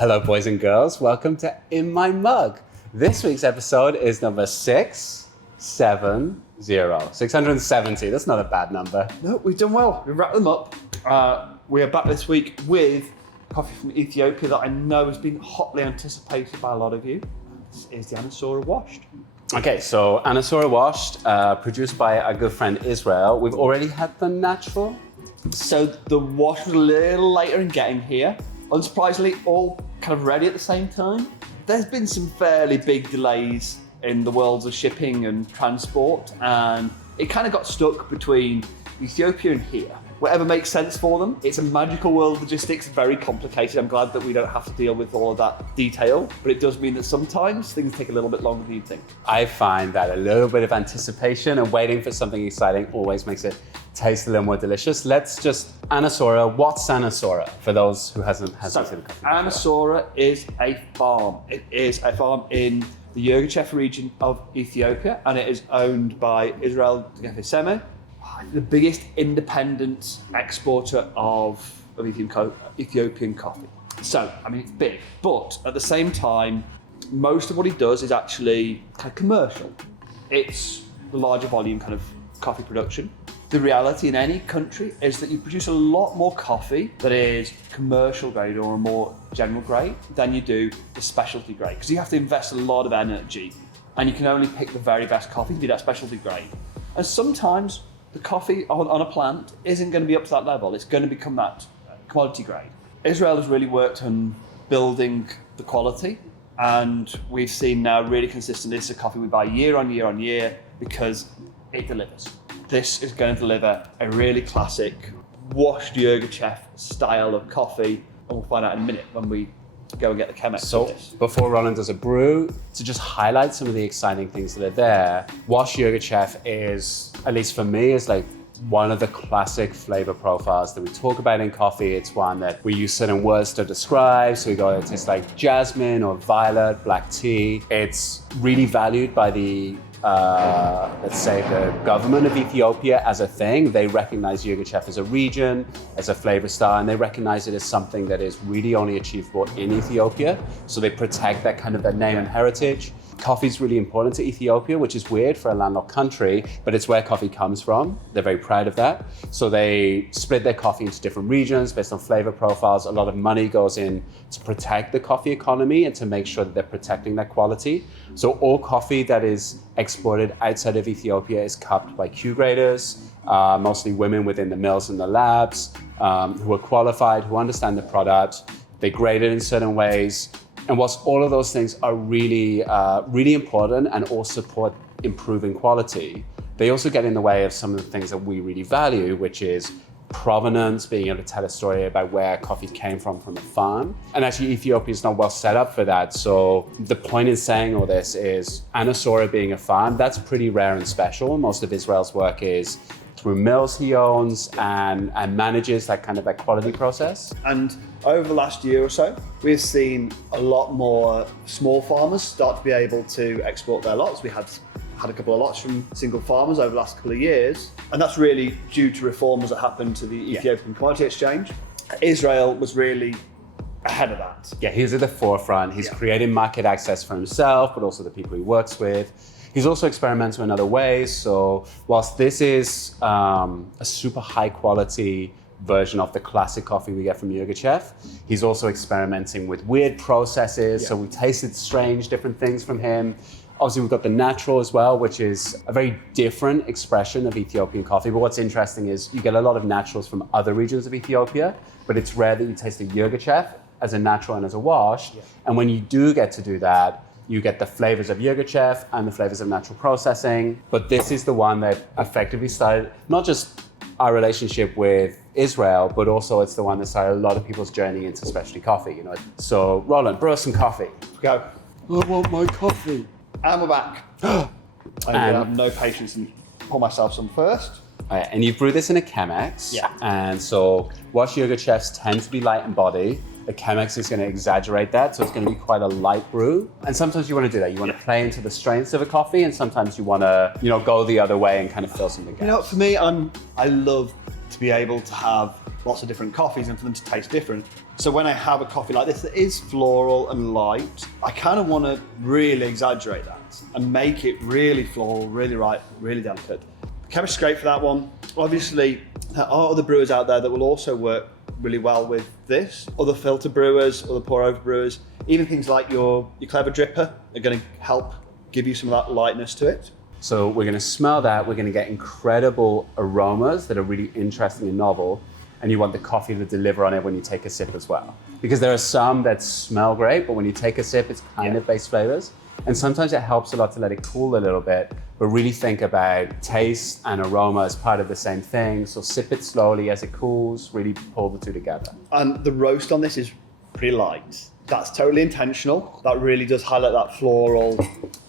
Hello, boys and girls. Welcome to In My Mug. This week's episode is number 670. 670. That's not a bad number. No, we've done well. We've wrapped them up. We are back this week with coffee from Ethiopia that I know has been hotly anticipated by a lot of you. This is the Sora washed. Okay, so Sora washed, produced by our good friend Israel. We've already had the natural. So the wash was a little later in getting here. Unsurprisingly, all kind of ready at the same time. There's been some fairly big delays in the worlds of shipping and transport, and it kind of got stuck between Ethiopia and here. Whatever makes sense for them. It's a magical world of logistics, very complicated. I'm glad that we don't have to deal with all of that detail, but it does mean that sometimes things take a little bit longer than you think. I find that a little bit of anticipation and waiting for something exciting always makes it taste a little more delicious. Let's just, Sora, what's Sora for those who hasn't seen the coffee? Sora is a farm. It is a farm in the Yirgacheffe region of Ethiopia, and it is owned by Israel Seme, the biggest independent exporter of Ethiopian coffee. So, I mean, it's big, but at the same time, most of what he does is actually kind of commercial. It's the larger volume kind of coffee production. The reality in any country is that you produce a lot more coffee that is commercial grade or a more general grade than you do the specialty grade, because you have to invest a lot of energy and you can only pick the very best coffee to be that specialty grade. And sometimes the coffee on a plant isn't going to be up to that level. It's going to become that commodity grade. Israel has really worked on building the quality, and we've seen now really consistently this is a coffee we buy year on year on year because it delivers. This is going to deliver a really classic washed Yirgacheffe style of coffee, and we'll find out in a minute when we go and get the Chemex. So before Roland does a brew, to just highlight some of the exciting things that are there, washed Yirgacheffe is, at least for me, is like one of the classic flavor profiles that we talk about in coffee. It's one that we use certain words to describe. So we go, it tastes like jasmine or violet, black tea. It's really valued by the let's say the government of Ethiopia as a thing. They recognize Yirgacheffe as a region, as a flavor style, and they recognize it as something that is really only achievable in Ethiopia. So they protect that kind of that name and heritage. Coffee is really important to Ethiopia, which is weird for a landlocked country, but it's where coffee comes from. They're very proud of that. So they split their coffee into different regions based on flavor profiles. A lot of money goes in to protect the coffee economy and to make sure that they're protecting that quality. So all coffee that is exported outside of Ethiopia is cupped by Q graders, mostly women within the mills and the labs, who are qualified, who understand the product. They grade it in certain ways. And whilst all of those things are really, really important and all support improving quality, they also get in the way of some of the things that we really value, which is provenance, being able to tell a story about where coffee came from a farm. And actually Ethiopia is not well set up for that. So the point in saying all this is Sora being a farm, that's pretty rare and special. Most of Israel's work is through mills he owns and manages that kind of that quality process. And over the last year or so, we've seen a lot more small farmers start to be able to export their lots. We had a couple of lots from single farmers over the last couple of years, and that's really due to reforms that happened to the Ethiopian Commodity Exchange. Israel was really ahead of that. Yeah, he's at the forefront. He's creating market access for himself, but also the people he works with. He's also experimenting in other ways. So whilst this is a super high quality version of the classic coffee we get from Yirgacheffe, he's also experimenting with weird processes. So we tasted strange, different things from him. Obviously, we've got the natural as well, which is a very different expression of Ethiopian coffee. But what's interesting is you get a lot of naturals from other regions of Ethiopia, but it's rare that you taste a Yirgacheffe as a natural and as a wash. And when you do get to do that, you get the flavors of Yirgacheffe and the flavors of natural processing. But this is the one that effectively started not just our relationship with Israel, but also it's the one that started a lot of people's journey into specialty coffee. You know, so Roland, brew us some coffee. Go. I want my coffee. And we're back. I'm going to have no patience and pour myself some first. And you brew this in a Chemex. Yeah. And so washed Yirgacheffes tend to be light in body. The Chemex is going to exaggerate that, so it's going to be quite a light brew. And sometimes you want to do that. You want to play into the strengths of a coffee, and sometimes you want to, go the other way and kind of fill something out. For me, I love to be able to have lots of different coffees and for them to taste different. So when I have a coffee like this that is floral and light, I kind of want to really exaggerate that and make it really floral, really light, really delicate. The chemistry's great for that one. Obviously, there are other brewers out there that will also work really well with this. Other filter brewers, other pour over brewers, even things like your clever dripper are going to help give you some of that lightness to it. So we're going to smell that. We're going to get incredible aromas that are really interesting and novel. And you want the coffee to deliver on it when you take a sip as well. Because there are some that smell great, but when you take a sip, it's kind of base flavors. And sometimes it helps a lot to let it cool a little bit, but really think about taste and aroma as part of the same thing. So sip it slowly as it cools, really pull the two together. And the roast on this is pretty light. That's totally intentional. That really does highlight that floral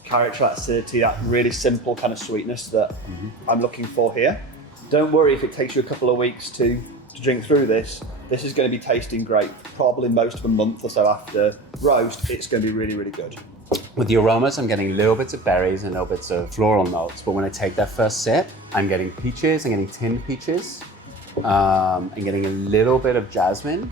character, that acidity, that really simple kind of sweetness that I'm looking for here. Don't worry if it takes you a couple of weeks to drink through this. This is going to be tasting great. Probably most of a month or so after roast, it's going to be really, really good. With the aromas, I'm getting little bits of berries and little bits of floral notes. But when I take that first sip, I'm getting peaches, I'm getting tinned peaches. I'm getting a little bit of jasmine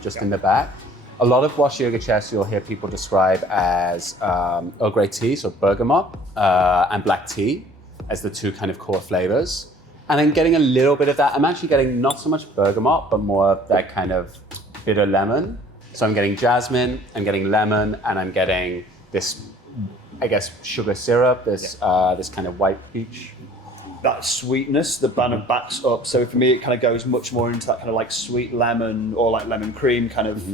just in the back. A lot of washed yogurchefs you'll hear people describe as Earl Grey tea, so bergamot, and black tea as the two kind of core flavors. And I'm getting a little bit of that. I'm actually getting not so much bergamot, but more of that kind of bitter lemon. So I'm getting jasmine, I'm getting lemon, and I'm getting this, I guess, sugar syrup, this kind of white peach. That sweetness, the kind of backs up. So for me, it kind of goes much more into that kind of like sweet lemon or like lemon cream kind of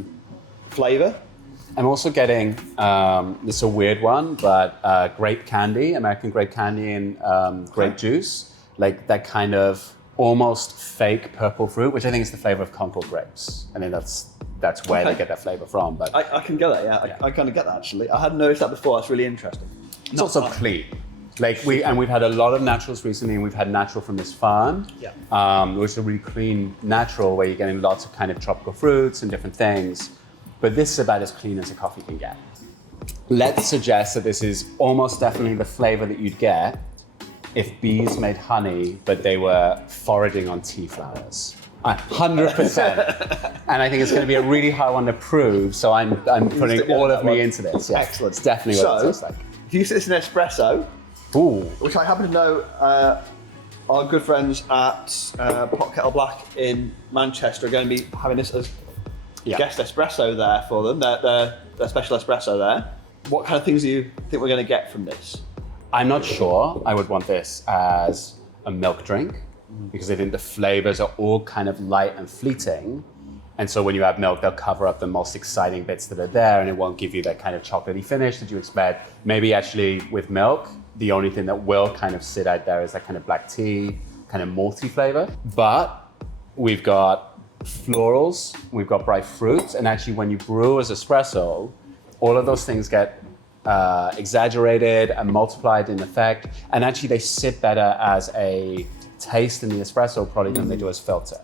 flavor. I'm also getting, this is a weird one, but grape candy, American grape candy and grape juice. Like that kind of almost fake purple fruit, which I think is the flavor of Concord grapes. I think that's where they get that flavor from. But I can get that, yeah. I kind of get that actually. I hadn't noticed that before. That's really interesting. It's also clean. Like we've had a lot of naturals recently, and we've had natural from this farm, which is a really clean natural where you're getting lots of kind of tropical fruits and different things. But this is about as clean as a coffee can get. Let's suggest that this is almost definitely the flavor that you'd get if bees made honey, but they were foraging on tea flowers. 100%. And I think it's going to be a really hard one to prove, so I'm putting all of me into this. Yeah. Excellent. It's definitely what it tastes like. If you use this in espresso, which I happen to know our good friends at Pot Kettle Black in Manchester are going to be having this as guest espresso there for them, their special espresso there. What kind of things do you think we're going to get from this? I'm not sure I would want this as a milk drink because I think the flavors are all kind of light and fleeting. And so when you add milk, they'll cover up the most exciting bits that are there and it won't give you that kind of chocolatey finish that you expect. Maybe actually with milk, the only thing that will kind of sit out there is that kind of black tea, kind of malty flavor. But we've got florals, we've got bright fruits, and actually when you brew as espresso, all of those things get exaggerated and multiplied in effect, and actually they sit better as a taste in the espresso probably than they do as filter.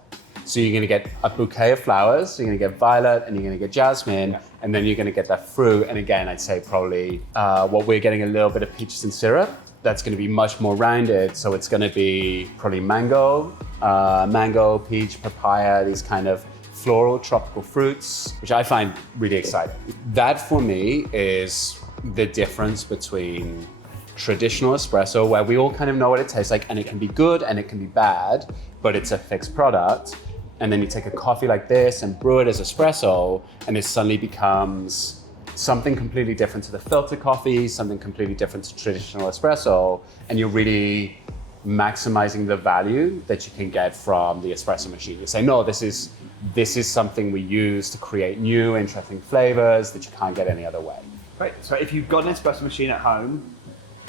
So you're gonna get a bouquet of flowers, you're gonna get violet, and you're gonna get jasmine, and then you're gonna get that fruit, and again, I'd say probably what we're getting a little bit of peaches and syrup, that's gonna be much more rounded, so it's gonna be probably mango, peach, papaya, these kind of floral tropical fruits, which I find really exciting. That for me is the difference between traditional espresso, where we all kind of know what it tastes like, and it can be good and it can be bad, but it's a fixed product. And then you take a coffee like this and brew it as espresso, and it suddenly becomes something completely different to the filter coffee, something completely different to traditional espresso, and you're really maximizing the value that you can get from the espresso machine. You say, no, this is something we use to create new, interesting flavors that you can't get any other way. Great. So if you've got an espresso machine at home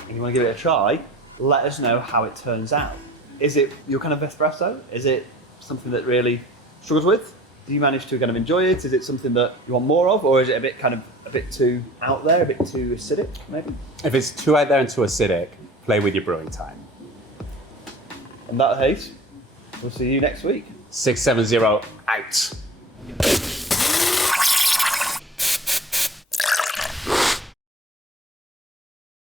and you want to give it a try, let us know how it turns out. Is it your kind of espresso? Is it something that really struggles with? Do you manage to kind of enjoy it? Is it something that you want more of, or is it a bit too out there, a bit too acidic, maybe? If it's too out there and too acidic, play with your brewing time. In that case, we'll see you next week. 670 out.